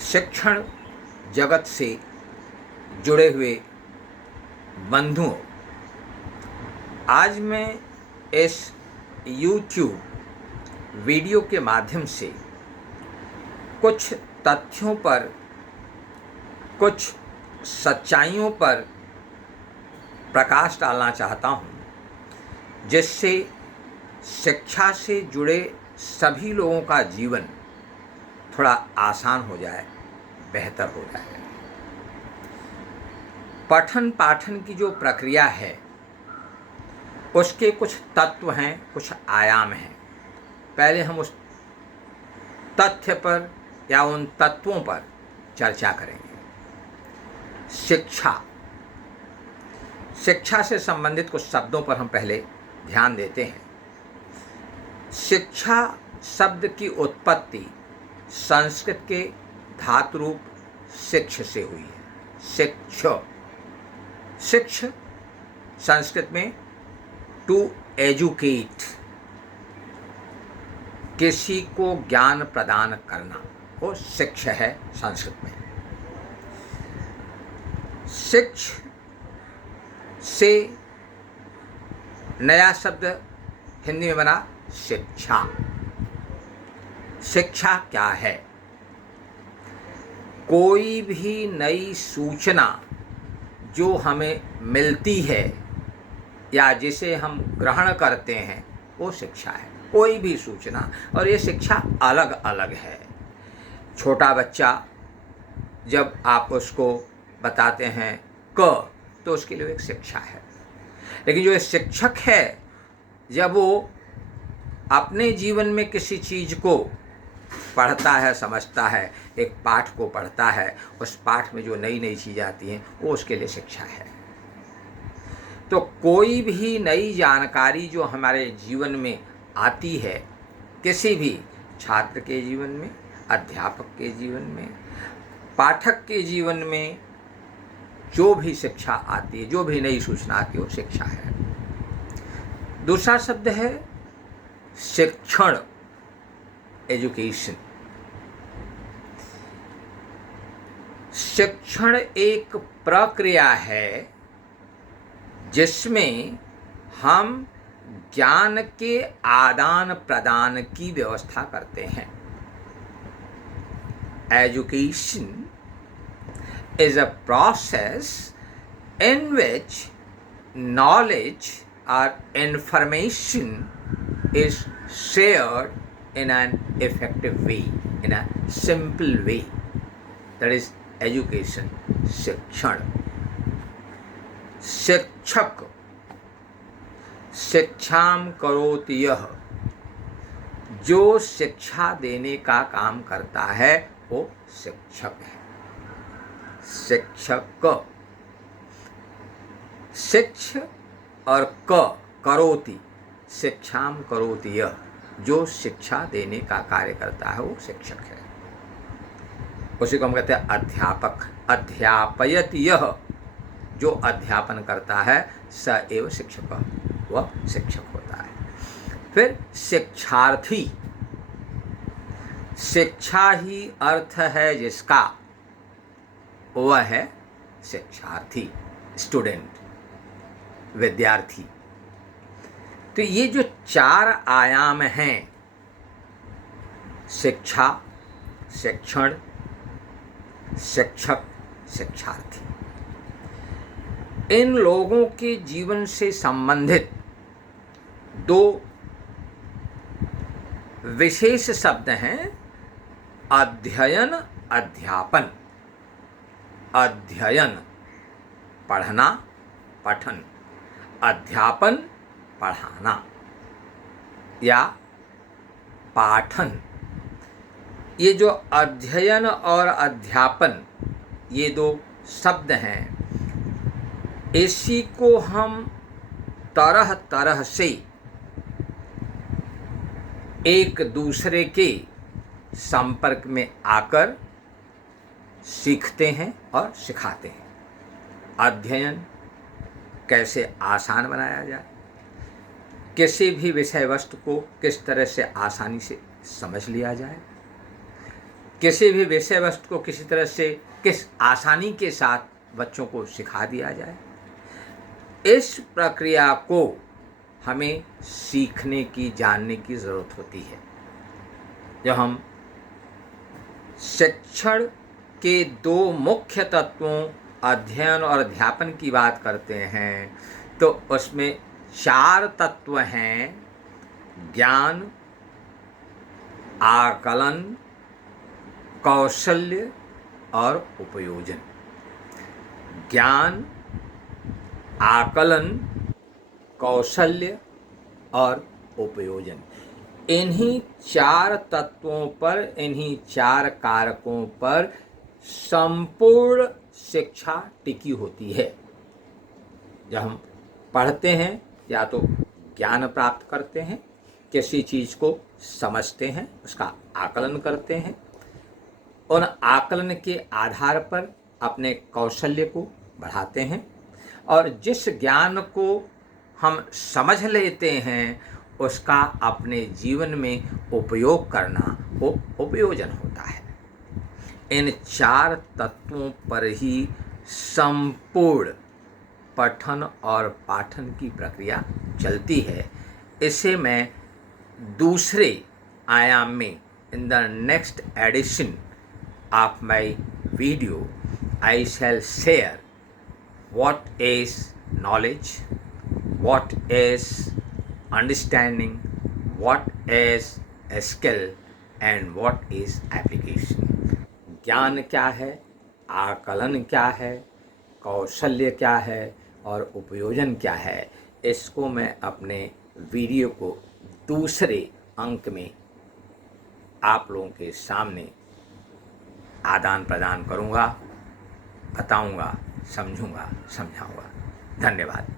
शिक्षण जगत से जुड़े हुए बंधुओं, आज मैं इस YouTube वीडियो के माध्यम से कुछ तथ्यों पर, कुछ सच्चाइयों पर प्रकाश डालना चाहता हूँ, जिससे शिक्षा से जुड़े सभी लोगों का जीवन थोड़ा आसान हो जाए, बेहतर हो जाए। पठन पाठन की जो प्रक्रिया है उसके कुछ तत्व हैं, कुछ आयाम हैं। पहले हम उस तथ्य पर या उन तत्वों पर चर्चा करेंगे। शिक्षा से संबंधित कुछ शब्दों पर हम पहले ध्यान देते हैं। शिक्षा शब्द की उत्पत्ति संस्कृत के धातु रूप शिक्ष से हुई है। शिक्ष संस्कृत में टू एजुकेट, किसी को ज्ञान प्रदान करना, वो शिक्ष है संस्कृत में। शिक्ष से नया शब्द हिंदी में बना शिक्षा। शिक्षा क्या है? कोई भी नई सूचना जो हमें मिलती है या जिसे हम ग्रहण करते हैं, वो शिक्षा है। कोई भी सूचना, और ये शिक्षा अलग अलग है। छोटा बच्चा जब आप उसको बताते हैं क, तो उसके लिए एक शिक्षा है। लेकिन जो एक शिक्षक है, जब वो अपने जीवन में किसी चीज़ को पढ़ता है, समझता है, एक पाठ को पढ़ता है, उस पाठ में जो नई नई चीज़ें आती हैं, वो उसके लिए शिक्षा है। तो कोई भी नई जानकारी जो हमारे जीवन में आती है, किसी भी छात्र के जीवन में, अध्यापक के जीवन में, पाठक के जीवन में, जो भी शिक्षा आती है, जो भी नई सूचना आती है, वो शिक्षा है। दूसरा शब्द है शिक्षण, एजुकेशन। शिक्षण एक प्रक्रिया है जिसमें हम ज्ञान के आदान प्रदान की व्यवस्था करते हैं। Education is a process in which knowledge or information is shared in an effective way, in a simple way. That is education, शिक्षण। शिक्षक, शिक्षाम करोति यः, जो शिक्षा देने का काम करता है वो शिक्षक है। शिक्षक, शिक्ष और करोति, शिक्षाम करोति यः, जो शिक्षा देने का कार्य करता है वो शिक्षक है। उसी को हम कहते हैं अध्यापक। अध्यापयति यः, जो अध्यापन करता है, स एव शिक्षक, वह शिक्षक होता है। फिर शिक्षार्थी, शिक्षा ही अर्थ है जिसका, वह है शिक्षार्थी, स्टूडेंट, विद्यार्थी। तो ये जो चार आयाम हैं, शिक्षा, शिक्षण, शिक्षक, शिक्षार्थी, इन लोगों के जीवन से संबंधित दो विशेष शब्द हैं, अध्ययन, अध्यापन। अध्ययन पढ़ना, पठन, अध्यापन पढ़ाना या पाठन। ये जो अध्ययन और अध्यापन, ये दो शब्द हैं, इसी को हम तरह तरह से एक दूसरे के संपर्क में आकर सीखते हैं और सिखाते हैं। अध्ययन कैसे आसान बनाया जाए, किसी भी विषय वस्तु को किस तरह से आसानी से समझ लिया जाए, किसी भी विषय वस्तु को किसी तरह से किस आसानी के साथ बच्चों को सिखा दिया जाए, इस प्रक्रिया को हमें सीखने की, जानने की ज़रूरत होती है। जब हम शिक्षण के दो मुख्य तत्वों अध्ययन और अध्यापन की बात करते हैं तो उसमें 4 तत्व हैं: ज्ञान, आकलन, कौशल्य और उपयोजन। ज्ञान, आकलन, कौशल्य और उपयोजन, इन्हीं 4 तत्वों पर, इन्हीं 4 कारकों पर संपूर्ण शिक्षा टिकी होती है। जब हम पढ़ते हैं या तो ज्ञान प्राप्त करते हैं, किसी चीज़ को समझते हैं, उसका आकलन करते हैं, उन आकलन के आधार पर अपने कौशल्य को बढ़ाते हैं, और जिस ज्ञान को हम समझ लेते हैं उसका अपने जीवन में उपयोग करना वो उपयोजन होता है। इन 4 तत्वों पर ही संपूर्ण पठन और पाठन की प्रक्रिया चलती है। इसे मैं दूसरे आयाम में, in the next edition of my video, I shall share what is knowledge, what is understanding, what is a skill and what is application। ज्ञान क्या है, आकलन क्या है, कौशल्य क्या है और उपयोजन क्या है, इसको मैं अपने वीडियो को दूसरे अंक में आप लोगों के सामने आदान प्रदान करूँगा, बताऊँगा, समझूँगा, समझाऊँगा। धन्यवाद।